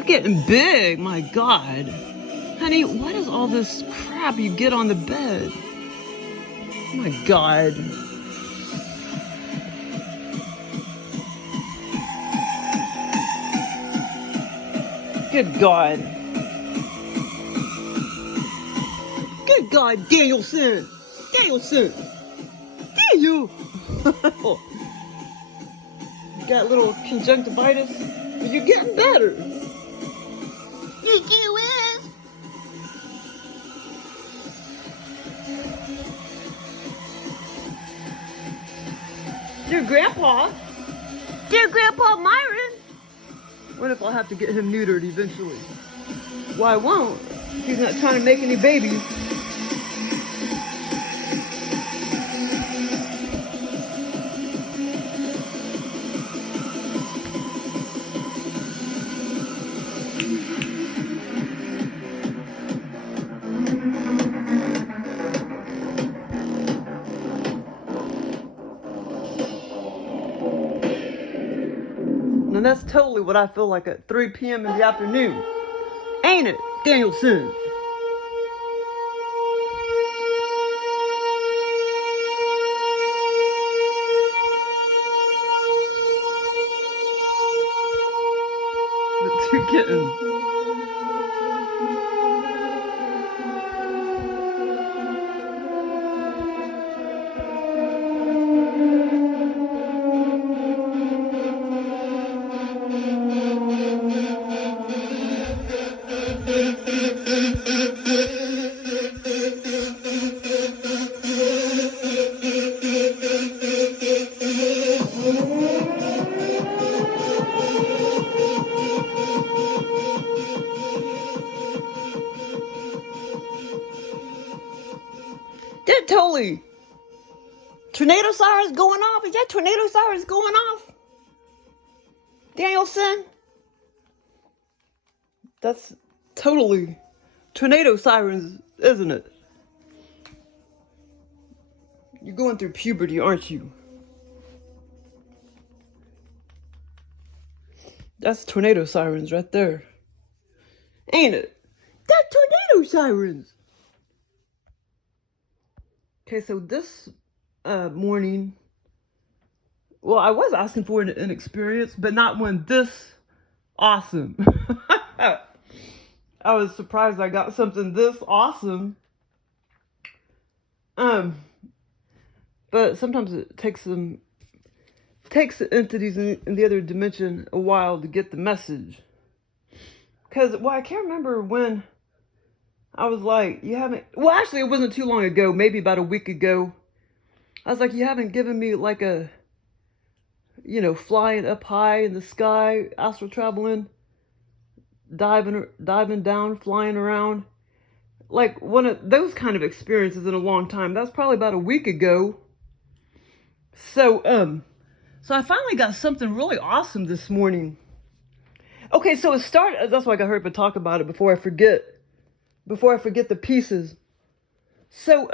You're getting big, my God. Honey, what is all this crap you get on the bed? Oh my God. Good God. Good God, Danielson. Danielson. Daniel. You got a little conjunctivitis, but you're getting better. You do is. Dear Grandpa. Dear Grandpa Myron. What if I'll have to get him neutered eventually? Well, I won't. He's not trying to make any babies. And that's totally what I feel like at 3 p.m. in the afternoon. Ain't it, Danielson? The two kittens. That totally. Tornado sirens going off? Is that tornado sirens going off? Danielson? That's totally tornado sirens, isn't it? You're going through puberty, aren't you? That's tornado sirens right there. Ain't it? That's tornado sirens. Okay, so this morning, well, I was asking for an experience, but not one this awesome. I was surprised I got something this awesome. But sometimes it takes entities in the other dimension a while to get the message. Because, well, I can't remember when I was like, you haven't, well, actually, it wasn't too long ago, maybe about a week ago. I was like, you haven't given me like a, you know, flying up high in the sky, astral traveling, diving down, flying around. Like one of those kind of experiences in a long time. That's probably about a week ago. So I finally got something really awesome this morning. Okay, so it started, that's why I got hurry up and talk about it before I forget the pieces. So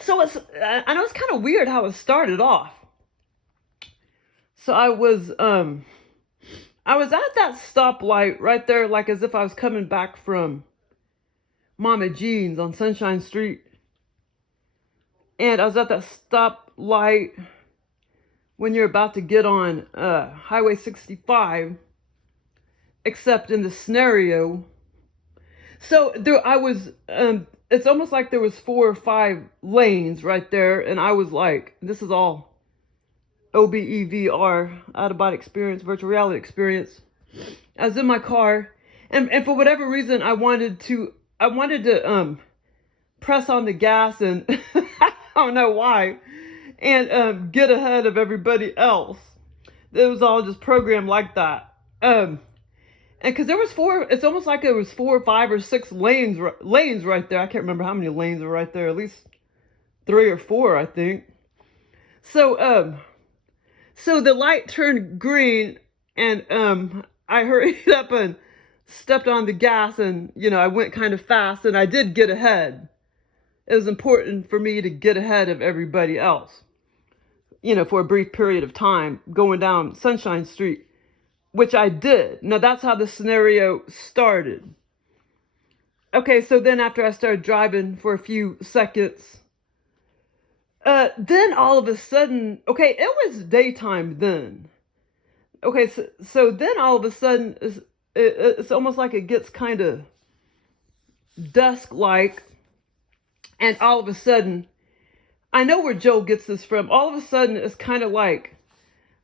so I know it's kind of weird how it started off. So I was at that stoplight right there, like as if I was coming back from Mama Jean's on Sunshine Street. And I was at that stoplight when you're about to get on Highway 65, except in the scenario. So there I was, it's almost like there was 4 or 5 lanes right there. And I was like, this is all OBE VR, out-of-body experience, virtual reality experience. I was in my car, and for whatever reason, I wanted to press on the gas, and I don't know why, and get ahead of everybody else. It was all just programmed like that. And because there was 4, it's almost like there was 4 or 5 or 6 lanes right there. I can't remember how many lanes were right there. At least 3 or 4, I think. So the light turned green, and I hurried up and stepped on the gas, and, you know, I went kind of fast, and I did get ahead. It was important for me to get ahead of everybody else. you know, for a brief period of time going down Sunshine Street, which I did. Now that's how the scenario started. Okay, so then after I started driving for a few seconds, then all of a sudden, okay, it was daytime then. Okay, so then all of a sudden, it's almost like it gets kind of dusk-like, and all of a sudden, I know where Joel gets this from. All of a sudden, it's kind of like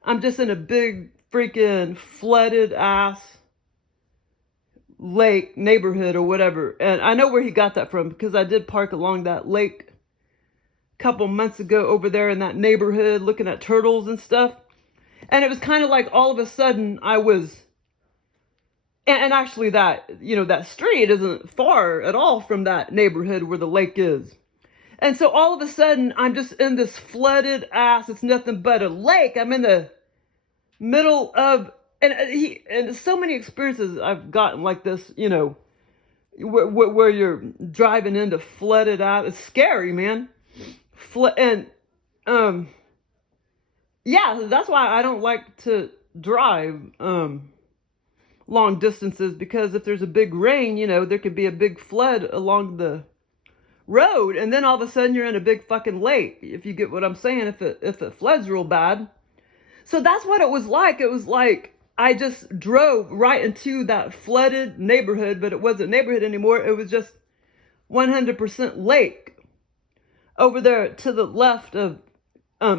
I'm just in a big freaking flooded ass lake neighborhood or whatever. And I know where he got that from because I did park along that lake a couple months ago over there in that neighborhood looking at turtles and stuff. And it was kind of like all of a sudden I was, and actually that, you know, that street isn't far at all from that neighborhood where the lake is. And so all of a sudden I'm just in this flooded ass, it's nothing but a lake. I'm in the middle of, and so many experiences I've gotten like this, you know, where you're driving into flooded out. It's scary, man. Yeah, that's why I don't like to drive long distances, because if there's a big rain, you know, there could be a big flood along the road, and then all of a sudden you're in a big fucking lake, if you get what I'm saying, if it floods real bad. So that's what it was like. It was like I just drove right into that flooded neighborhood, but it wasn't neighborhood anymore. It was just 100% lake over there to the left of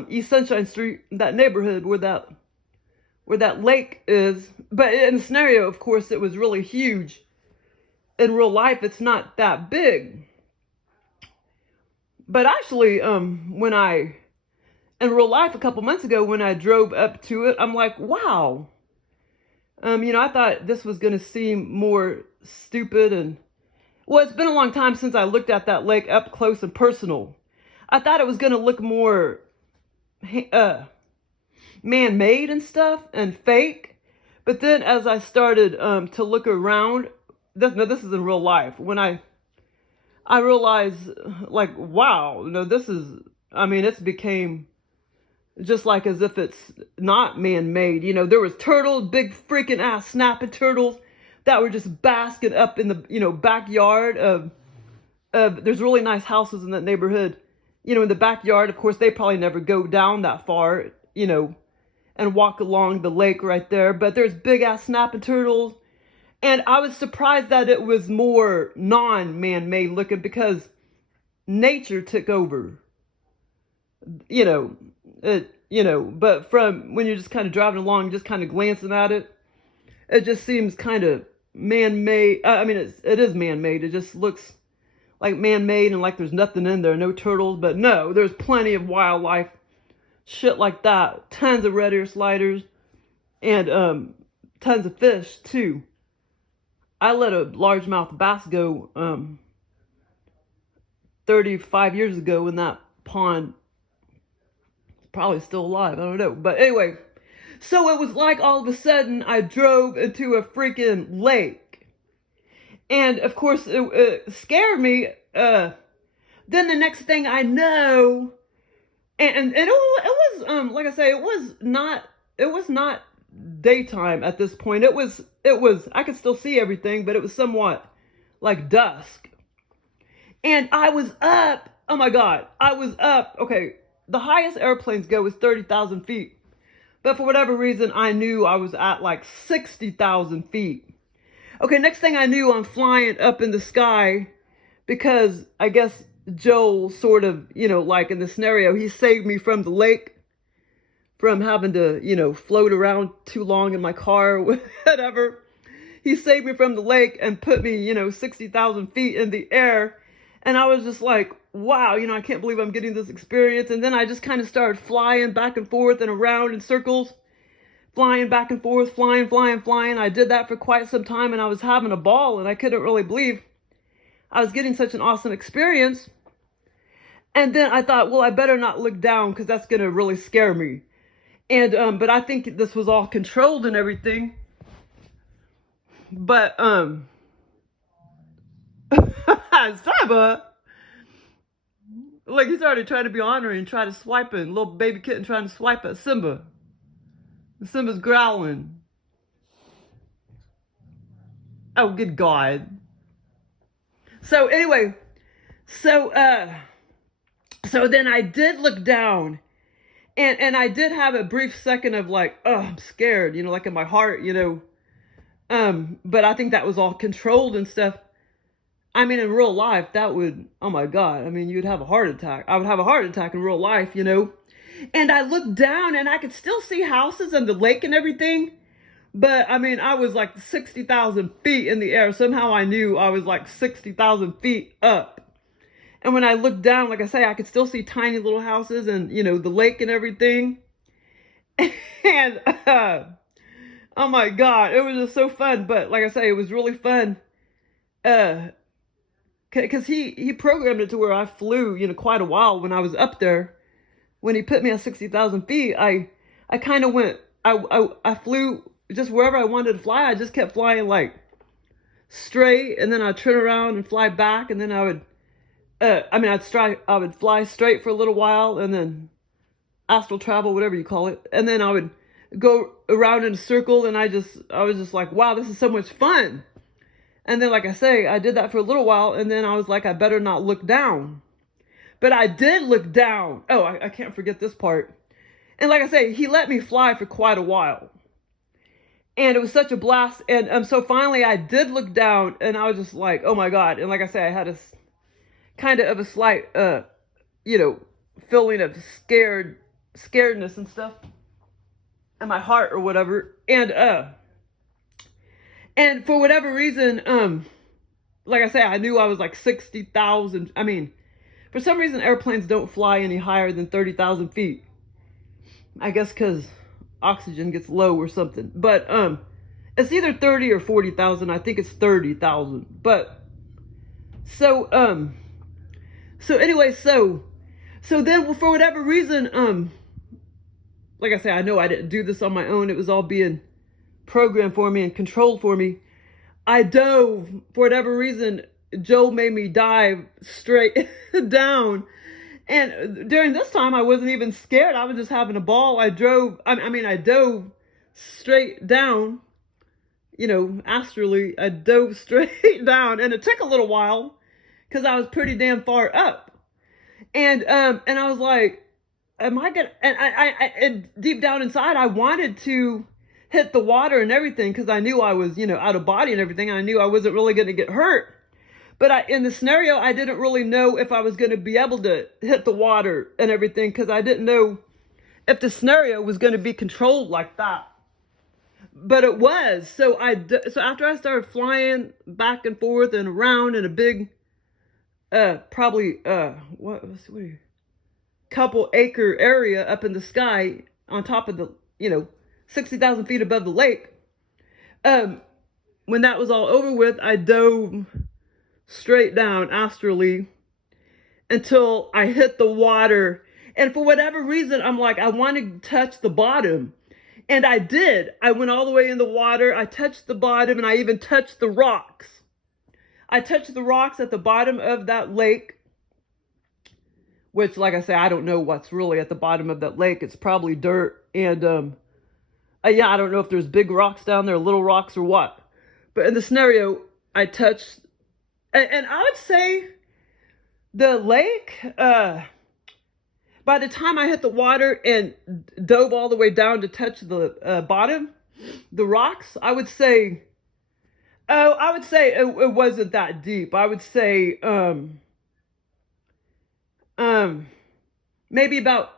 East Sunshine Street, that neighborhood where that lake is. But in the scenario, of course, it was really huge. In real life, it's not that big. But actually, in real life, a couple months ago, when I drove up to it, I'm like, wow. You know, I thought this was going to seem more stupid, and, well, it's been a long time since I looked at that lake up close and personal. I thought it was going to look more man-made and stuff and fake. But then as I started to look around, this is in real life, when I realized, like, wow, you know, this is, I mean, it's became just like as if it's not man-made. You know, there was turtles, big freaking ass snapping turtles that were just basking up in the, you know, backyard of there's really nice houses in that neighborhood. You know, in the backyard, of course, they probably never go down that far, you know, and walk along the lake right there. But there's big ass snapping turtles. And I was surprised that it was more non-man-made looking, because nature took over. You know, but from when you're just kind of driving along, just kind of glancing at it, it just seems kind of man-made. I mean, it is man-made. It just looks like man-made and like there's nothing in there, no turtles. But no, there's plenty of wildlife, shit like that. Tons of red ear sliders and tons of fish too. I let a largemouth bass go 35 years ago in that pond. Probably still alive, I don't know. But anyway, so it was like all of a sudden I drove into a freaking lake. And of course it scared me. Then the next thing I know, and it was like I say, it was not daytime at this point. It was I could still see everything, but it was somewhat like dusk. And I was up. Oh my God, I was up. Okay, the highest airplanes go is 30,000 feet. But for whatever reason, I knew I was at like 60,000 feet. Okay, next thing I knew, I'm flying up in the sky, because I guess Joel sort of, you know, like in the scenario, he saved me from the lake, from having to, you know, float around too long in my car or whatever. He saved me from the lake and put me, you know, 60,000 feet in the air. And I was just like, wow, you know, I can't believe I'm getting this experience. And then I just kind of started flying back and forth and around in circles, flying back and forth, flying. I did that for quite some time, and I was having a ball, and I couldn't really believe I was getting such an awesome experience. And then I thought, well, I better not look down, because that's going to really scare me. And, but I think this was all controlled and everything. But, Saba, Like he started trying to be ornery and try to swipe it. Little baby kitten trying to swipe at Simba. And Simba's growling. Oh, good God. So anyway, so then I did look down, and I did have a brief second of like, oh, I'm scared, you know, like in my heart, you know. But I think that was all controlled and stuff. I mean, in real life, that would, oh my God, I mean, you'd have a heart attack. I would have a heart attack in real life, you know. And I looked down and I could still see houses and the lake and everything. But I mean, I was like 60,000 feet in the air. Somehow I knew I was like 60,000 feet up. And when I looked down, like I say, I could still see tiny little houses and, you know, the lake and everything. And, oh my God, it was just so fun. But like I say, it was really fun. Cause he programmed it to where I flew, you know, quite a while when I was up there. When he put me at 60,000 feet, I kind of went, I flew just wherever I wanted to fly. I just kept flying like straight, and then I'd turn around and fly back, and then I would, I would fly straight for a little while, and then astral travel, whatever you call it, and then I would go around in a circle, and I was just like, wow, this is so much fun. And then, like I say, I did that for a little while, and then I was like, I better not look down. But I did look down. Oh, I can't forget this part. And like I say, he let me fly for quite a while. And it was such a blast. And so finally I did look down, and I was just like, oh my God. And like I say, I had a kind of a slight, you know, feeling of scaredness and stuff in my heart or whatever. And for whatever reason, like I say, I knew I was like 60,000. I mean, for some reason, airplanes don't fly any higher than 30,000 feet. I guess because oxygen gets low or something. But it's either 30 or 40,000. I think it's 30,000. But so anyway, so then for whatever reason, like I say, I know I didn't do this on my own. It was all being programmed for me and controlled for me. I dove, for whatever reason, Joel made me dive straight down. And during this time, I wasn't even scared. I was just having a ball. I dove straight down, you know, astrally. I dove straight down, and it took a little while because I was pretty damn far up. And I was like, am I gonna, and deep down inside, I wanted to hit the water and everything because I knew I was, you know, out of body and everything. I knew I wasn't really going to get hurt. But in the scenario, I didn't really know if I was going to be able to hit the water and everything because I didn't know if the scenario was going to be controlled like that. But it was. So after I started flying back and forth and around in a big, couple acre area up in the sky on top of the, you know, 60,000 feet above the lake. When that was all over with, I dove straight down astrally until I hit the water. And for whatever reason, I'm like, I want to touch the bottom. And I did. I went all the way in the water. I touched the bottom, and I even touched the rocks. I touched the rocks at the bottom of that lake, which, like I say, I don't know what's really at the bottom of that lake. It's probably dirt. And, yeah, I don't know if there's big rocks down there, little rocks or what. But in the scenario, I touched, and I would say the lake, by the time I hit the water and dove all the way down to touch the bottom, the rocks, I would say it wasn't that deep. I would say maybe about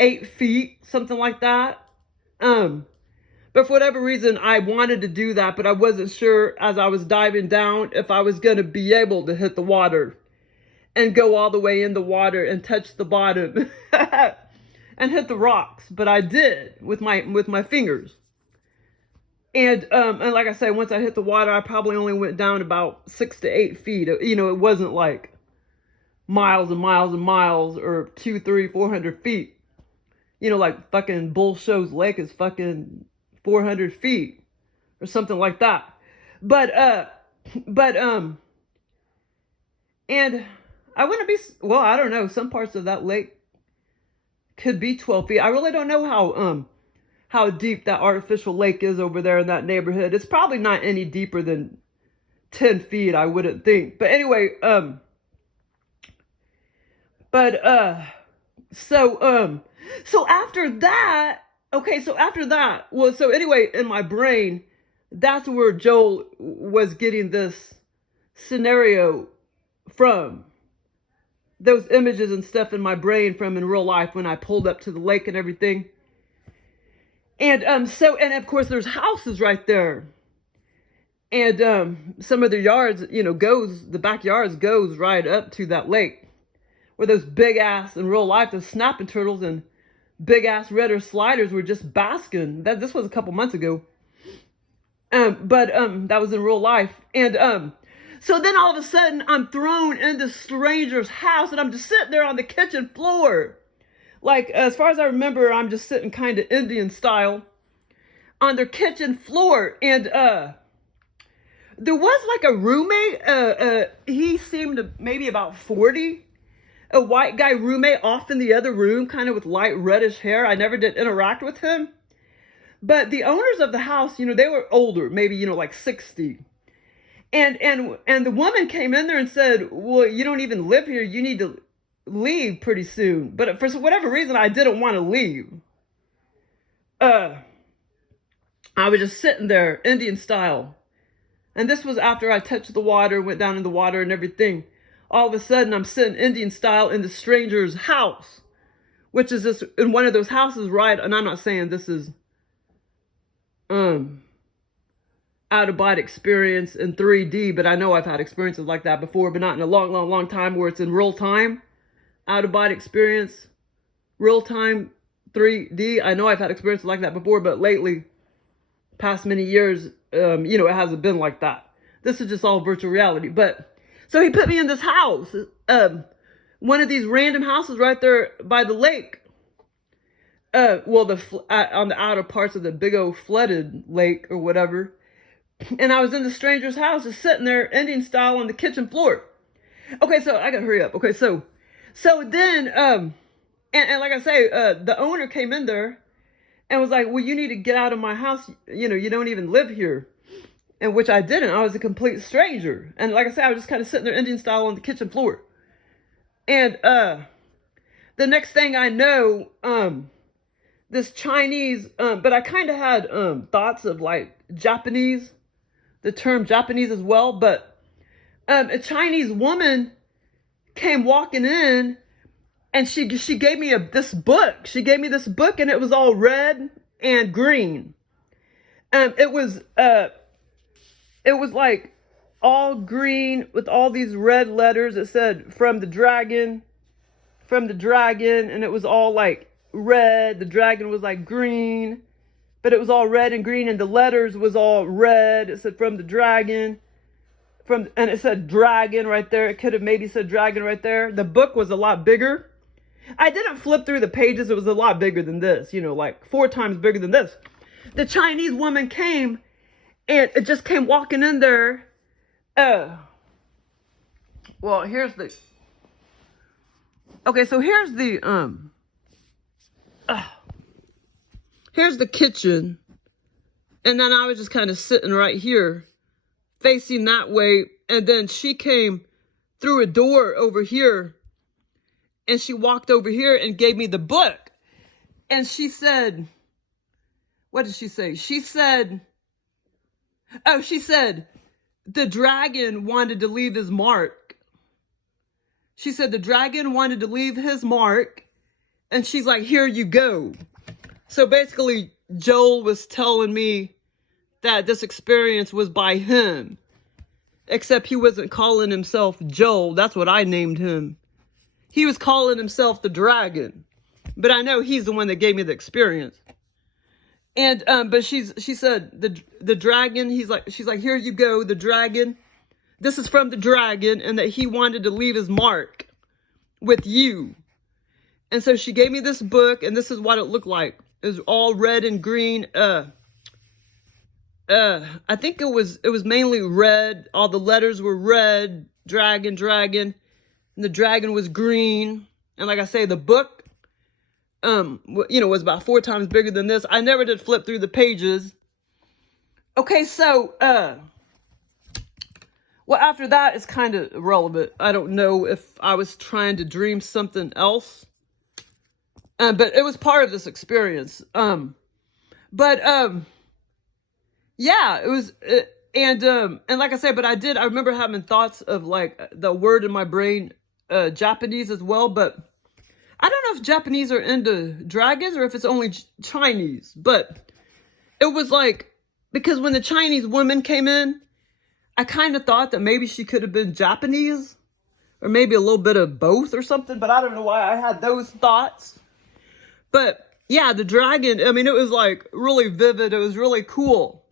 8 feet, something like that. But for whatever reason, I wanted to do that, but I wasn't sure as I was diving down if I was going to be able to hit the water and go all the way in the water and touch the bottom and hit the rocks. But I did with my fingers. And like I said, once I hit the water, I probably only went down about 6 to 8 feet. You know, it wasn't like miles and miles and miles or 200, 300, 400 feet. You know, like fucking Bull Shows Lake is fucking 400 feet or something like that. And I wouldn't be, well, I don't know. Some parts of that lake could be 12 feet. I really don't know how deep that artificial lake is over there in that neighborhood. It's probably not any deeper than 10 feet, I wouldn't think. But anyway, so after that, okay, so after that, well, so anyway, in my brain, that's where Joel was getting this scenario from. Those images and stuff in my brain from in real life when I pulled up to the lake and everything. And and of course there's houses right there. And some of the yards, you know, the backyards goes right up to that lake. Where those big ass, in real life, those snapping turtles and big ass redder sliders were just basking. This was a couple months ago. That was in real life. And so then all of a sudden I'm thrown in this stranger's house and I'm just sitting there on the kitchen floor. Like, as far as I remember, I'm just sitting kind of Indian style on their kitchen floor. And there was like a roommate. He seemed maybe about 40. A white guy roommate off in the other room, kind of with light reddish hair. I never did interact with him. But the owners of the house, you know, they were older, maybe, you know, like 60. And the woman came in there and said, well, you don't even live here. You need to leave pretty soon. But for whatever reason, I didn't want to leave. I was just sitting there, Indian style. And this was after I touched the water, went down in the water and everything. All of a sudden, I'm sitting Indian style in the stranger's house, which is just in one of those houses, right? And I'm not saying this is out-of-body experience in 3D, but I know I've had experiences like that before, but not in a long, long, long time where it's in real time. Out-of-body experience, real time 3D. I know I've had experiences like that before, but lately, past many years, you know, it hasn't been like that. This is just all virtual reality, but. So he put me in this house, one of these random houses right there by the lake. Well, on the outer parts of the big old flooded lake or whatever. And I was in the stranger's house, just sitting there, Indian style, on the kitchen floor. Okay, so I gotta hurry up. Okay, so then, and like I say, the owner came in there and was like, well, you need to get out of my house. You know, you don't even live here. And which I didn't. I was a complete stranger. And like I said, I was just kind of sitting there Indian style on the kitchen floor. And the next thing I know, this Chinese, but I kind of had thoughts of like Japanese, the term Japanese as well. But a Chinese woman came walking in and she gave me this book. She gave me this book and it was all red and green. It was like all green with all these red letters. It said from the dragon, and it was all like red. The dragon was like green, but it was all red and green, and the letters was all red. It said from the dragon, and it said dragon right there. It could have maybe said dragon right there. The book was a lot bigger. I didn't flip through the pages. It was a lot bigger than this, you know, like 4 times bigger than this. The Chinese woman came. And it just came walking in there. Well, here's the. Okay, so here's the here's the kitchen, and then I was just kind of sitting right here, facing that way, and then she came through a door over here, and she walked over here and gave me the book, and she said, what did she say? She said. Oh, she said, the dragon wanted to leave his mark. She said the dragon wanted to leave his mark. And she's like, here you go. So basically, Joel was telling me that this experience was by him. Except he wasn't calling himself Joel. That's what I named him. He was calling himself the dragon. But I know he's the one that gave me the experience. And but she said the dragon, she's like, here you go, the dragon. This is from the dragon, and that he wanted to leave his mark with you. And so she gave me this book, and this is what it looked like. It was all red and green. I think it was mainly red. All the letters were red, dragon, dragon. and the dragon was green. And like I say, the book, you know, was about 4 times bigger than this. I never did flip through the pages. Okay, so, well, after that, it's kind of irrelevant. I don't know if I was trying to dream something else. But it was part of this experience. Yeah, it was, and like I said, but I remember having thoughts of like the word in my brain, Japanese as well, but I don't know if Japanese are into dragons or if it's only Chinese, but it was like, because when the Chinese woman came in, I kind of thought that maybe she could have been Japanese or maybe a little bit of both or something, but I don't know why I had those thoughts. But yeah, the dragon, I mean, it was like really vivid. It was really cool.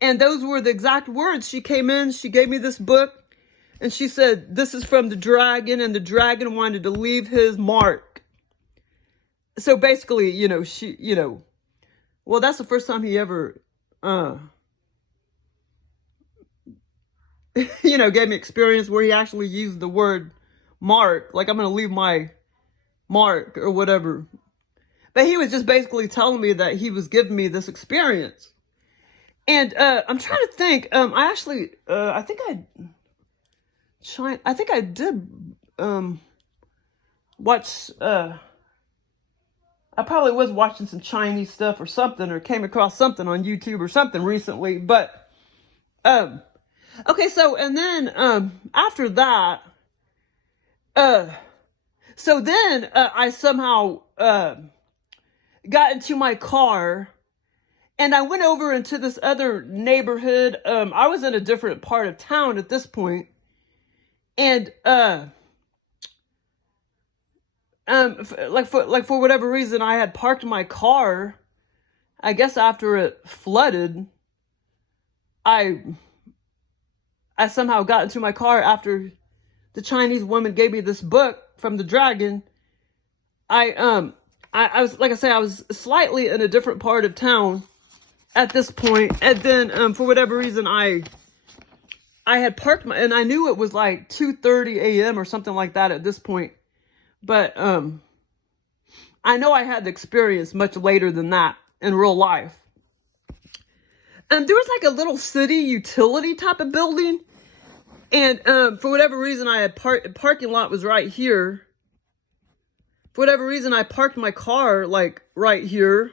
And those were the exact words. She came in, she gave me this book, and she said, this is from the dragon, and the dragon wanted to leave his mark. So basically, you know, well, that's the first time he ever, you know, gave me experience where he actually used the word mark, like I'm going to leave my mark or whatever. But he was just basically telling me that he was giving me this experience. And I'm trying to think. I actually, I think I did watch. I probably was watching some Chinese stuff or something, or came across something on YouTube or something recently. But okay, so and then after that, so then I somehow got into my car. And I went over into this other neighborhood. I was in a different part of town at this point. And, for whatever reason, I had parked my car. I guess after it flooded, I somehow got into my car after the Chinese woman gave me this book from the dragon. I was, like I say, I was slightly in a different part of town at this point, and then for whatever reason I had parked my, and I knew it was like 2:30 a.m. or something like that at this point, but I know I had the experience much later than that in real life. There was like a little city utility type of building, and for whatever reason I had parking lot was right here. For whatever reason I parked my car like right here.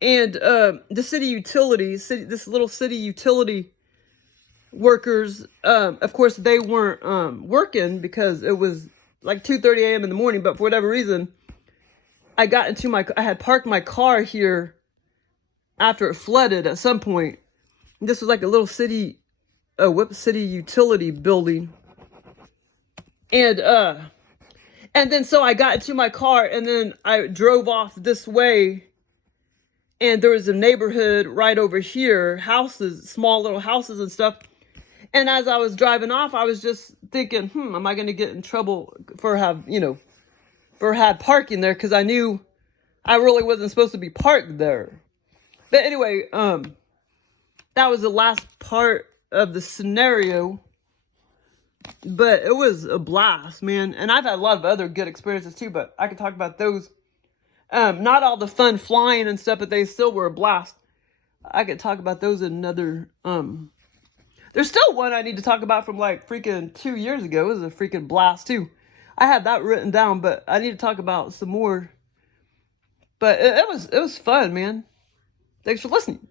And the city utilities, this little city utility workers, of course, they weren't working because it was like 2:30 a.m. in the morning. But for whatever reason, I had parked my car here after it flooded at some point. This was like a little city utility building. And then so I got into my car and then I drove off this way. And there was a neighborhood right over here, houses, small little houses and stuff. And as I was driving off, I was just thinking, am I going to get in trouble for parking there? Because I knew I really wasn't supposed to be parked there. But anyway, that was the last part of the scenario. But it was a blast, man. And I've had a lot of other good experiences too, but I could talk about those. Not all the fun flying and stuff, but they still were a blast. I could talk about those in another, there's still one I need to talk about from like freaking 2 years ago. It was a freaking blast too. I had that written down, but I need to talk about some more. But it was fun, man. Thanks for listening.